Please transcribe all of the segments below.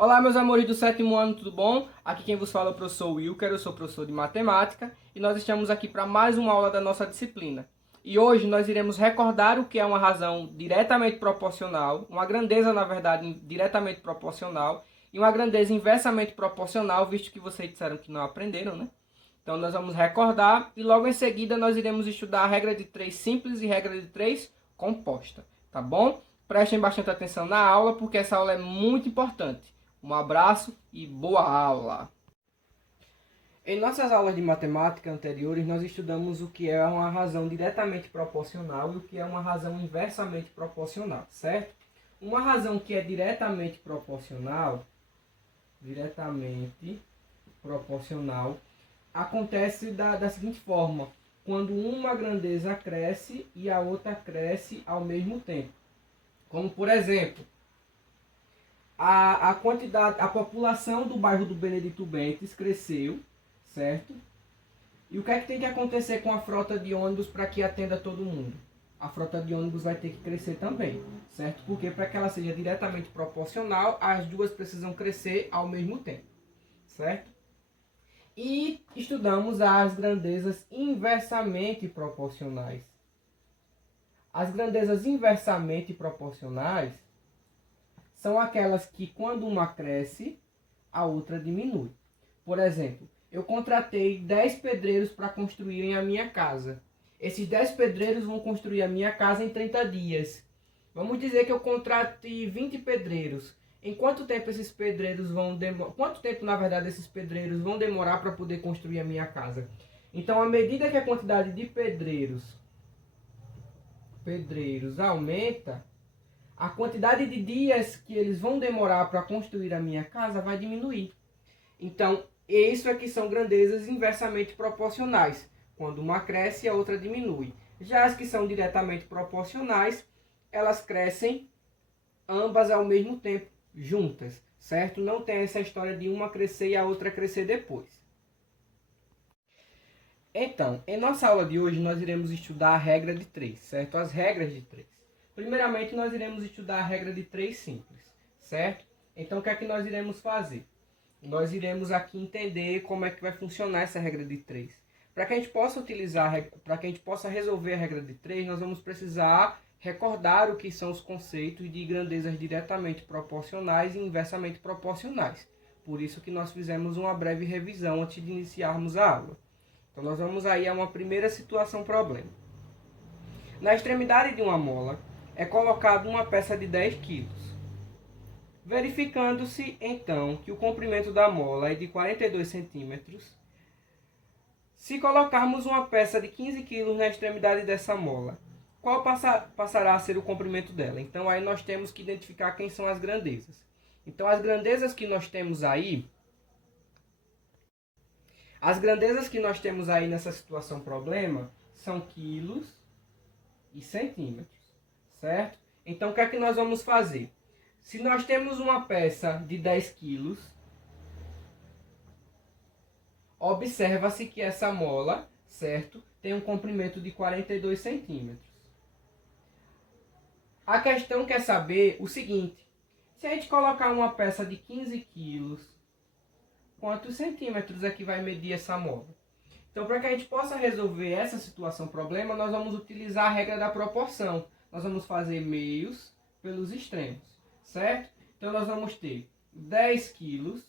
Olá, meus amores do sétimo ano, tudo bom? Aqui quem vos fala é o professor Wilker, eu sou professor de matemática e nós estamos aqui para mais uma aula da nossa disciplina. E hoje nós iremos recordar o que é uma razão diretamente proporcional, uma grandeza, na verdade, diretamente proporcional e uma grandeza inversamente proporcional, visto que vocês disseram que não aprenderam, né? Então nós vamos recordar e logo em seguida nós iremos estudar a regra de 3 simples e regra de 3 composta, tá bom? Prestem bastante atenção na aula porque essa aula é muito importante. Um abraço e boa aula! Em nossas aulas de matemática anteriores, nós estudamos o que é uma razão diretamente proporcional e o que é uma razão inversamente proporcional, certo? Uma razão que é diretamente proporcional, acontece da seguinte forma: quando uma grandeza cresce e a outra cresce ao mesmo tempo. Como por exemplo, a população do bairro do Benedito Bentes cresceu, certo? E o que é que tem que acontecer com a frota de ônibus para que atenda todo mundo? A frota de ônibus vai ter que crescer também, certo? Porque para que ela seja diretamente proporcional, as duas precisam crescer ao mesmo tempo, certo? E estudamos as grandezas inversamente proporcionais. As grandezas inversamente proporcionais são aquelas que, quando uma cresce, a outra diminui. Por exemplo, eu contratei 10 pedreiros para construírem a minha casa. Esses 10 pedreiros vão construir a minha casa em 30 dias. Vamos dizer que eu contrate 20 pedreiros. Em quanto tempo esses pedreiros vão demorar? Quanto tempo, na verdade, esses pedreiros vão demorar para poder construir a minha casa? Então, à medida que a quantidade de pedreiros aumenta, a quantidade de dias que eles vão demorar para construir a minha casa vai diminuir. Então, isso aqui são grandezas inversamente proporcionais. Quando uma cresce, a outra diminui. Já as que são diretamente proporcionais, elas crescem ambas ao mesmo tempo, juntas, certo? Não tem essa história de uma crescer e a outra crescer depois. Então, em nossa aula de hoje, nós iremos estudar a regra de 3, certo? As regras de 3. Primeiramente, nós iremos estudar a regra de 3 simples, certo? Então, o que é que nós iremos fazer? Nós iremos aqui entender como é que vai funcionar essa regra de 3. Para que a gente possa para que a gente possa resolver a regra de 3, nós vamos precisar recordar o que são os conceitos de grandezas diretamente proporcionais e inversamente proporcionais. Por isso que nós fizemos uma breve revisão antes de iniciarmos a aula. Então, nós vamos aí a uma primeira situação problema. Na extremidade de uma mola é colocada uma peça de 10 kg. Verificando-se, então, que o comprimento da mola é de 42 centímetros, se colocarmos uma peça de 15 kg na extremidade dessa mola, qual passará a ser o comprimento dela? Então, aí nós temos que identificar quem são as grandezas. Então, as grandezas que nós temos aí nessa situação problema são quilos e centímetros, certo? Então, o que é que nós vamos fazer? Se nós temos uma peça de 10 quilos, observa-se que essa mola, certo, tem um comprimento de 42 centímetros. A questão quer saber o seguinte: se a gente colocar uma peça de 15 quilos, quantos centímetros é que vai medir essa mola? Então, para que a gente possa resolver essa situação problema, nós vamos utilizar a regra da proporção. Nós vamos fazer meios pelos extremos, certo? Então, nós vamos ter 10 quilos.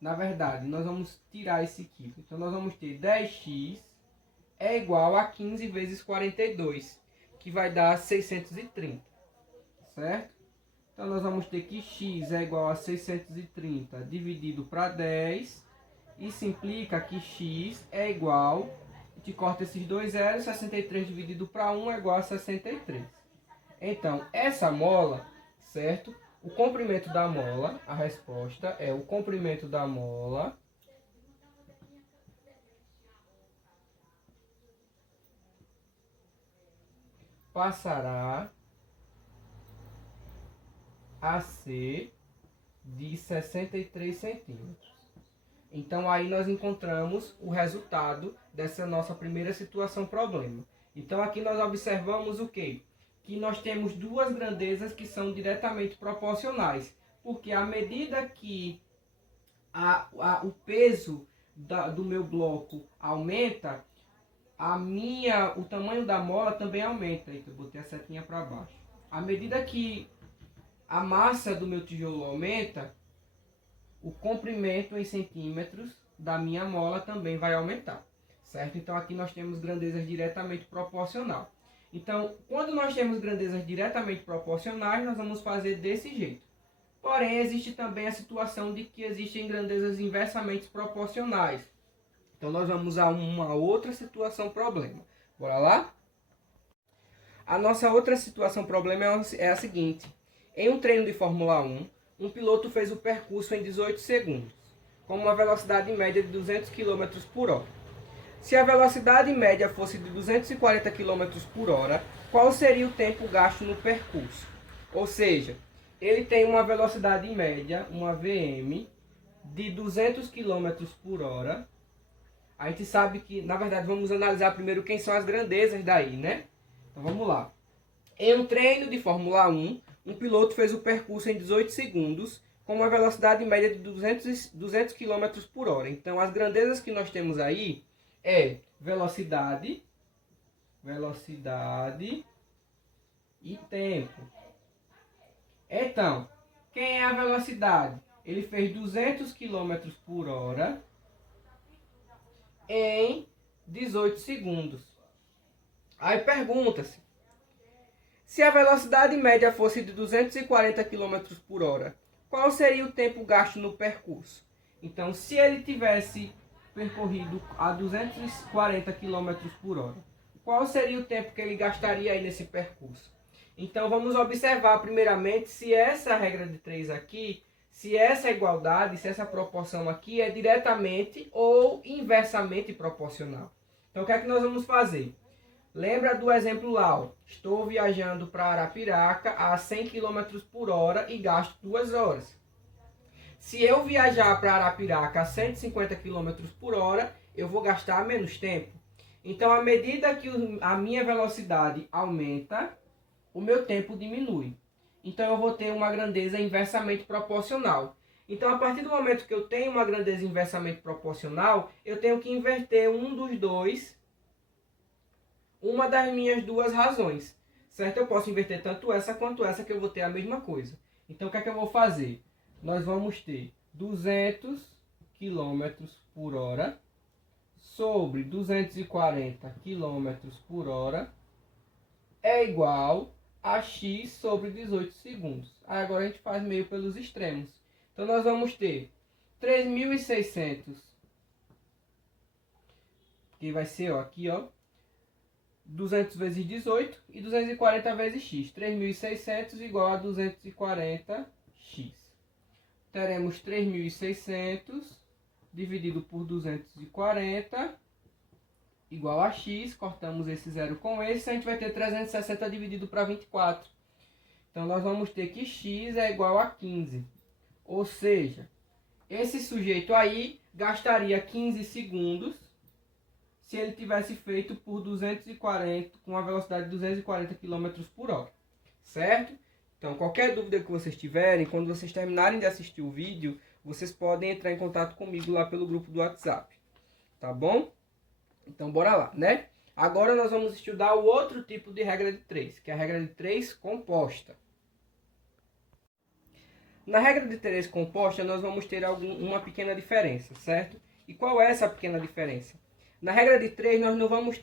Na verdade, nós vamos tirar esse quilo. Então, nós vamos ter 10x é igual a 15 vezes 42, que vai dar 630, certo? Então, nós vamos ter que x é igual a 630 dividido para 10, isso implica que x é igual, a gente corta esses dois zeros, 63 dividido para 1 é igual a 63. Então, essa mola, certo? O comprimento da mola, a resposta é o comprimento da mola passará a ser de 63 centímetros. Então, aí nós encontramos o resultado dessa nossa primeira situação problema. Então, aqui nós observamos o quê? Que nós temos duas grandezas que são diretamente proporcionais. Porque à medida que o peso do meu bloco aumenta, o tamanho da mola também aumenta. Então eu botei a setinha para baixo. À medida que a massa do meu tijolo aumenta, o comprimento em centímetros da minha mola também vai aumentar, certo? Então aqui nós temos grandezas diretamente proporcional. Então, quando nós temos grandezas diretamente proporcionais, nós vamos fazer desse jeito. Porém, existe também a situação de que existem grandezas inversamente proporcionais. Então nós vamos a uma outra situação problema. Bora lá? A nossa outra situação problema é a seguinte. Em um treino de Fórmula 1, um piloto fez o percurso em 18 segundos, com uma velocidade média de 200 km por hora. Se a velocidade média fosse de 240 km por hora, qual seria o tempo gasto no percurso? Ou seja, ele tem uma velocidade média, uma VM, de 200 km por hora. A gente sabe que, na verdade, vamos analisar primeiro quem são as grandezas daí, né? Então vamos lá. Em um treino de Fórmula 1, um piloto fez o percurso em 18 segundos com uma velocidade média de 200 km por hora. Então as grandezas que nós temos aí é velocidade e tempo. Então, quem é a velocidade? Ele fez 200 km por hora em 18 segundos. Aí pergunta-se, se a velocidade média fosse de 240 km por hora, qual seria o tempo gasto no percurso? Então, se ele tivesse percorrido a 240 km por hora, qual seria o tempo que ele gastaria aí nesse percurso? Então, vamos observar primeiramente se essa regra de 3 aqui, se essa igualdade, se essa proporção aqui é diretamente ou inversamente proporcional. Então, o que é que nós vamos fazer? Lembra do exemplo lá, ó. Estou viajando para Arapiraca a 100 km por hora e gasto 2 horas. Se eu viajar para Arapiraca a 150 km por hora, eu vou gastar menos tempo. Então, à medida que a minha velocidade aumenta, o meu tempo diminui. Então, eu vou ter uma grandeza inversamente proporcional. Então, a partir do momento que eu tenho uma grandeza inversamente proporcional, eu tenho que inverter uma das minhas duas razões, certo? Eu posso inverter tanto essa quanto essa, que eu vou ter a mesma coisa. Então, o que é que eu vou fazer? Nós vamos ter 200 km por hora sobre 240 km por hora é igual a x sobre 18 segundos. Aí agora a gente faz meio pelos extremos. Então, nós vamos ter 3.600, que vai ser aqui, 200 vezes 18 e 240 vezes x. 3.600 igual a 240x. Teremos 3.600 dividido por 240 igual a x. Cortamos esse zero com esse. A gente vai ter 360 dividido para 24. Então, nós vamos ter que x é igual a 15. Ou seja, esse sujeito aí gastaria 15 segundos se ele tivesse feito por 240, com a velocidade de 240 km por hora, certo? Então, qualquer dúvida que vocês tiverem, quando vocês terminarem de assistir o vídeo, vocês podem entrar em contato comigo lá pelo grupo do WhatsApp, tá bom? Então, bora lá, né? Agora nós vamos estudar o outro tipo de regra de 3, que é a regra de 3 composta. Na regra de 3 composta, nós vamos ter uma pequena diferença, certo? E qual é essa pequena diferença? Na regra de 3,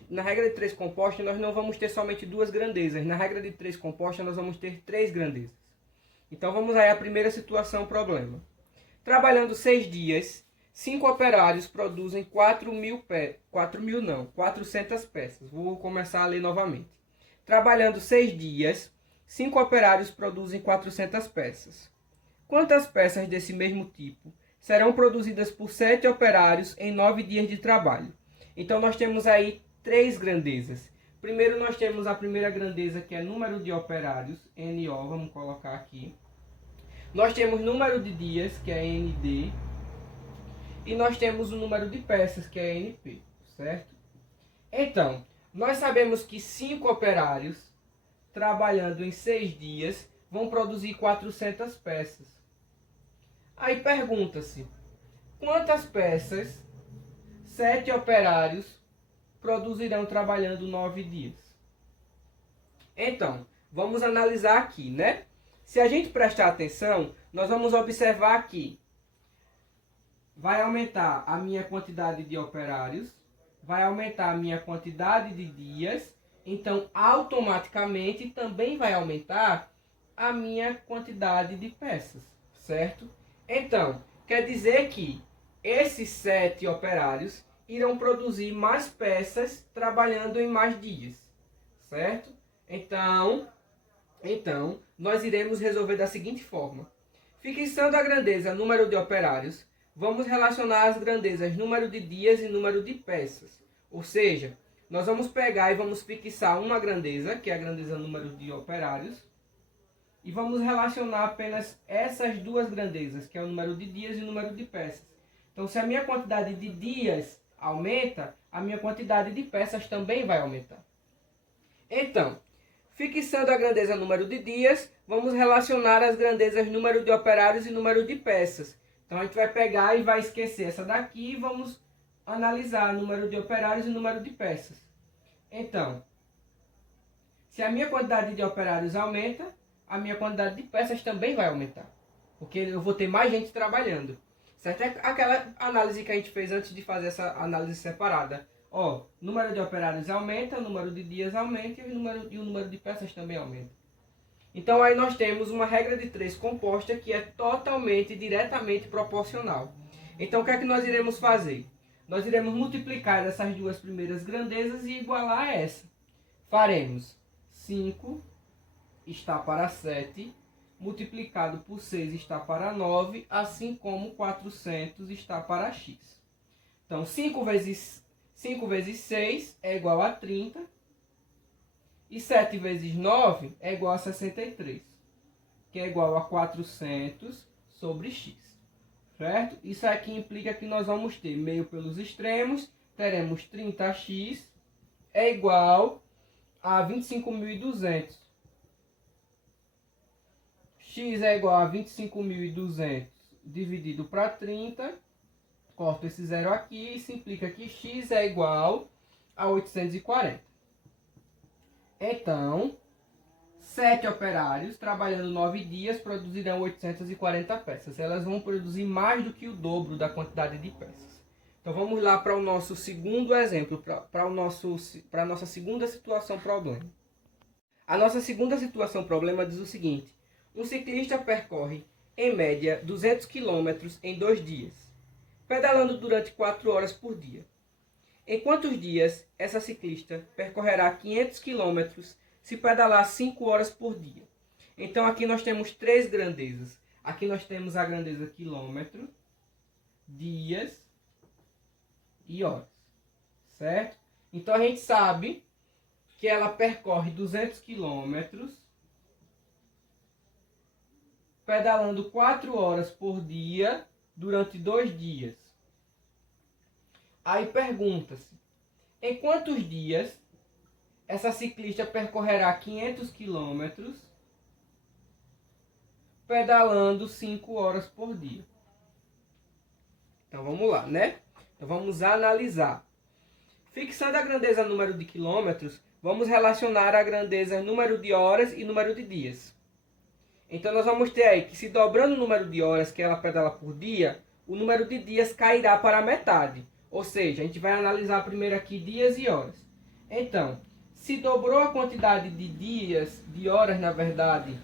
na regra de 3 composta, nós não vamos ter somente duas grandezas. Na regra de 3 composta, nós vamos ter 3 grandezas. Então, vamos aí à primeira situação, problema. Trabalhando 6 dias, 5 operários produzem 400 peças. Vou começar a ler novamente. Trabalhando 6 dias, 5 operários produzem 400 peças. Quantas peças desse mesmo tipo serão produzidas por 7 operários em 9 dias de trabalho? Então, nós temos aí 3 grandezas. Primeiro, nós temos a primeira grandeza, que é número de operários, NO, vamos colocar aqui. Nós temos número de dias, que é ND. E nós temos o número de peças, que é NP, certo? Então, nós sabemos que 5 operários, trabalhando em 6 dias, vão produzir 400 peças. Aí pergunta-se, quantas peças 7 operários produzirão trabalhando 9 dias? Então, vamos analisar aqui, né? Se a gente prestar atenção, nós vamos observar que vai aumentar a minha quantidade de operários, vai aumentar a minha quantidade de dias, então automaticamente também vai aumentar a minha quantidade de peças, certo? Então, quer dizer que esses 7 operários irão produzir mais peças trabalhando em mais dias, certo? Então, nós iremos resolver da seguinte forma. Fixando a grandeza número de operários, vamos relacionar as grandezas número de dias e número de peças. Ou seja, nós vamos pegar e vamos fixar uma grandeza, que é a grandeza número de operários, e vamos relacionar apenas essas duas grandezas, que é o número de dias e o número de peças. Então, se a minha quantidade de dias aumenta, a minha quantidade de peças também vai aumentar. Então, fixando a grandeza número de dias, vamos relacionar as grandezas número de operários e número de peças. Então, a gente vai pegar e vai esquecer essa daqui e vamos analisar número de operários e número de peças. Então, se a minha quantidade de operários aumenta, a minha quantidade de peças também vai aumentar. Porque eu vou ter mais gente trabalhando. Certo? É aquela análise que a gente fez antes de fazer essa análise separada. Ó, número de operários aumenta, o número de dias aumenta e o número de peças também aumenta. Então aí nós temos uma regra de 3 composta que é totalmente, diretamente proporcional. Então o que é que nós iremos fazer? Nós iremos multiplicar essas duas primeiras grandezas e igualar a essa. Faremos 5 está para 7, multiplicado por 6 está para 9, assim como 400 está para x. Então 5 vezes 6 é igual a 30, e 7 vezes 9 é igual a 63, que é igual a 400 sobre x. Certo? Isso aqui implica que nós vamos ter meio pelos extremos, teremos 30x é igual a 25.200. X é igual a 25.200 dividido para 30. Corto esse zero aqui. Isso implica que x é igual a 840. Então, 7 operários trabalhando 9 dias produzirão 840 peças. Elas vão produzir mais do que o dobro da quantidade de peças. Então vamos lá para o nosso segundo exemplo, para a nossa segunda situação problema. A nossa segunda situação problema diz o seguinte: um ciclista percorre, em média, 200 km em 2 dias, pedalando durante 4 horas por dia. Em quantos dias essa ciclista percorrerá 500 km se pedalar 5 horas por dia? Então aqui nós temos 3 grandezas. Aqui nós temos a grandeza quilômetro, dias e horas. Certo? Então a gente sabe que ela percorre 200 km pedalando 4 horas por dia durante 2 dias. Aí pergunta-se, em quantos dias essa ciclista percorrerá 500 km pedalando 5 horas por dia? Então vamos lá, né? Então vamos analisar. Fixando a grandeza número de quilômetros, vamos relacionar a grandeza número de horas e número de dias. Então nós vamos ter aí que, se dobrando o número de horas que ela pedala por dia, o número de dias cairá para a metade. Ou seja, a gente vai analisar primeiro aqui dias e horas. Então, se dobrou a quantidade de dias, de horas na verdade,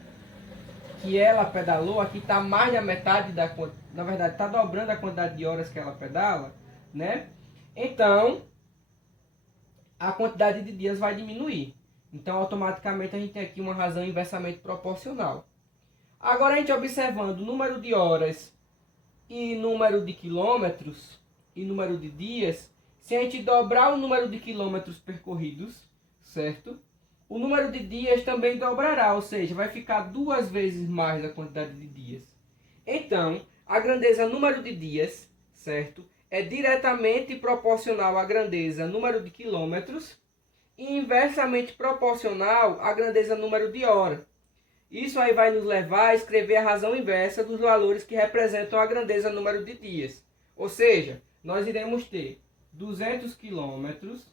que ela pedalou, aqui está mais da metade da quantidade, na verdade está dobrando a quantidade de horas que ela pedala, né? Então, a quantidade de dias vai diminuir. Então, automaticamente a gente tem aqui uma razão inversamente proporcional. Agora, a gente observando o número de horas e número de quilômetros e número de dias, se a gente dobrar o número de quilômetros percorridos, certo? O número de dias também dobrará, ou seja, vai ficar 2 vezes mais a quantidade de dias. Então, a grandeza número de dias, certo? É diretamente proporcional à grandeza número de quilômetros e inversamente proporcional à grandeza número de hora. Isso aí vai nos levar a escrever a razão inversa dos valores que representam a grandeza número de dias. Ou seja, nós iremos ter 200 quilômetros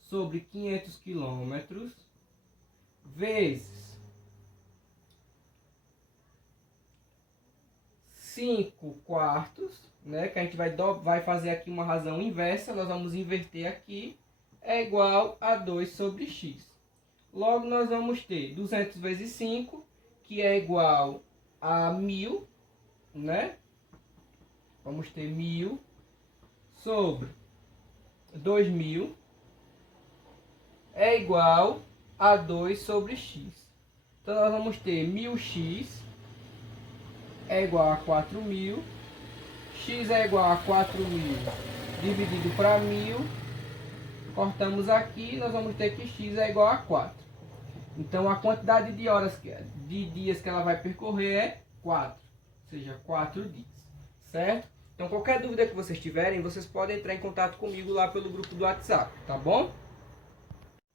sobre 500 quilômetros vezes 5 quartos, né? Que a gente vai fazer aqui uma razão inversa, nós vamos inverter aqui, é igual a 2 sobre x. Logo, nós vamos ter 200 vezes 5, que é igual a 1000, né? Vamos ter 1000 sobre 2000 é igual a 2 sobre x. Então, nós vamos ter 1000x é igual a 4000. X é igual a 4000 dividido para 1000. Cortamos aqui, nós vamos ter que x é igual a 4. Então, a quantidade de horas, de dias que ela vai percorrer é 4. Ou seja, 4 dias. Certo? Então, qualquer dúvida que vocês tiverem, vocês podem entrar em contato comigo lá pelo grupo do WhatsApp. Tá bom?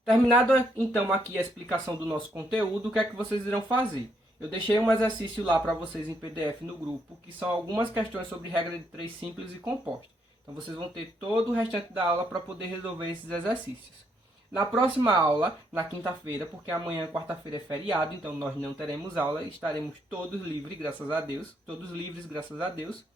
Terminado, então, aqui a explicação do nosso conteúdo, o que é que vocês irão fazer? Eu deixei um exercício lá para vocês em PDF no grupo, que são algumas questões sobre regra de 3 simples e composta. Então, vocês vão ter todo o restante da aula para poder resolver esses exercícios. Na próxima aula, na quinta-feira, porque amanhã, quarta-feira, é feriado, então nós não teremos aula, estaremos todos livres, graças a Deus. Todos livres, graças a Deus.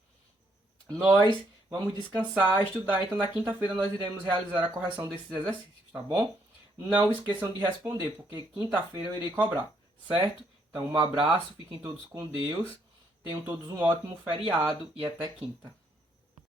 Nós vamos descansar, estudar, então na quinta-feira nós iremos realizar a correção desses exercícios, tá bom? Não esqueçam de responder, porque quinta-feira eu irei cobrar, certo? Então, um abraço, fiquem todos com Deus, tenham todos um ótimo feriado e até quinta.